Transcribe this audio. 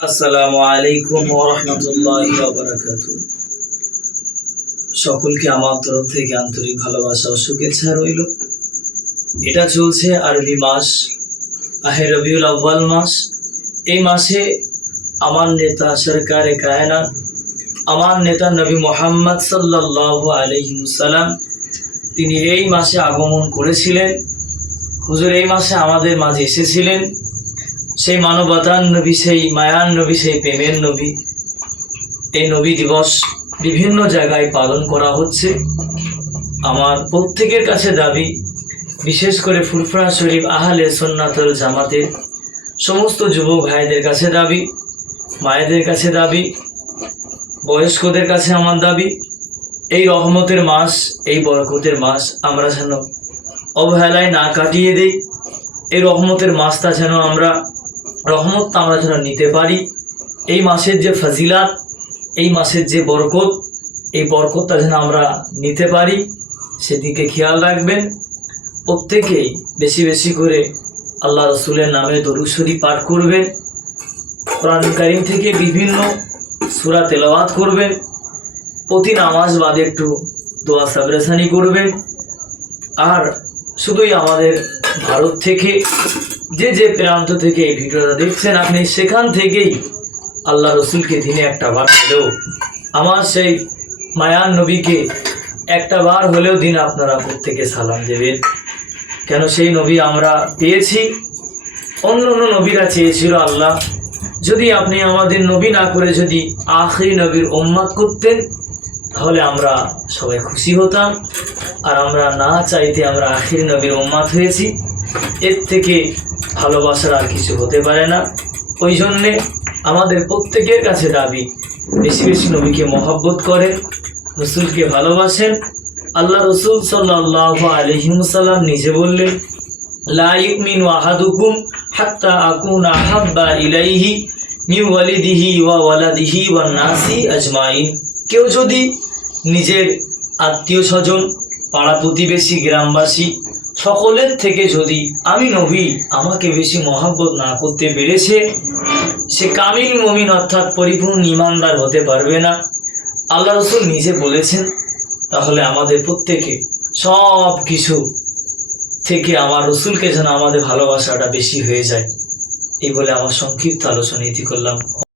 আসসালামু আলাইকুম ওয়া রাহমাতুল্লাহি ওয়া বারাকাতুহু। সকলকে আমার তরফ থেকে আন্তরিক ভালোবাসা ও শুভেচ্ছা রইল। এটা চলছে আরবি মাস মাহে রবিউল আউয়াল মাস। এই মাসে আমার নেতা সরকারে কায়নাত, আমার নেতা নবী মুহাম্মদ সাল্লাল্লাহু আলাইহি ওয়াসাল্লাম তিনি এই মাসে আগমন করেছিলেন। হুজুর এই মাসে আমাদের মাঝে এসেছিলেন। সেই মানবতার নবী, সেই মায়ার নবী, সেই প্রেমের নবী। এই নবী দিবস বিভিন্ন জায়গায় পালন করা হচ্ছে। আমার প্রত্যেকের কাছে দাবি, বিশেষ করে ফুরফুরা শরীফ আহলে সুন্নাতুল জামাতের সমস্ত যুবক ভাইদের কাছে দাবি, মায়েদের কাছে দাবি, বয়স্কদের কাছে আমার দাবি, এই রহমতের মাস, এই বরকতের মাস আমরা যেন অবহেলায় না কাটিয়ে দিই। এই রহমতের মাসটা যেন রহমতটা আমরা যেন নিতে পারি। এই মাসের যে ফজিলাত, এই মাসের যে বরকত, এই বরকতটা যেন আমরা নিতে পারি, সেদিকে খেয়াল রাখবেন। প্রত্যেকেই বেশি বেশি করে আল্লাহ রসুলের নামে দরুদ শরীফ পাঠ করবেন, কোরআন কারীম থেকে বিভিন্ন সূরা তেলাওয়াত করবেন, প্রতি নামাজ বাদে একটু দোয়া সাবরেসানি করবেন। আর শুধুই আমাদের ভারত থেকে যে প্রান্ত থেকে এই ভিডিওটা দেখছেন, আপনি সেখান থেকেই আল্লাহ রসুলকে দিনে একটা বার হলেও, আমার সেই মায়ার নবীকে একটা বার হলেও দিন আপনারা প্রত্যেকে সালাম দেবেন। কেন সেই নবী আমরা পেয়েছি, অন্য নবীরা চেয়েছিল আল্লাহ যদি আপনি আমাদের নবী না করে যদি আখিরি নবীর উম্মত করতেন, তাহলে আমরা সবাই খুশি হতাম। আর আমরা না চাইতে আমরা আখিরি নবীর উম্মত হয়েছি, এর থেকে ভালোবাসার আর কিছু হতে পারে না। ওই জন্যে আমাদের প্রত্যেকের কাছে দাবি, বেশি বেশি নবীকে মহব্বত করেন, রসুলকে ভালোবাসেন। আল্লাহ রসুল সাল্লাল্লাহু আলাইহি ওয়াসাল্লাম নিজে বললেন, লা ইউমিনু আহাদুকুম হাত্তা আকুনা আহাব্বা ইলাইহি মিন ওয়ালিদিহি ওয়া ওয়ালাদিহি ওয়ান নাসি আজমাইন। কেউ যদি নিজের আত্মীয় স্বজন, পাড়া প্রতিবেশী, গ্রামবাসী সকলের থেকে যদি আমি নবী আমাকে বেশি মহব্বত না করতে পেরেছে, সে কামিল মুমিন অর্থাৎ পরিপূর্ণ ঈমানদার হতে পারবে না। আল্লাহ রসুল নিজে বলেছেন। তাহলে আমাদের প্রত্যেকে সব কিছু থেকে আমার রসুলকে যেন আমাদের ভালোবাসাটা বেশি হয়ে যায়, এই বলে আমার সংক্ষিপ্ত আলোচনা ইতি করলাম।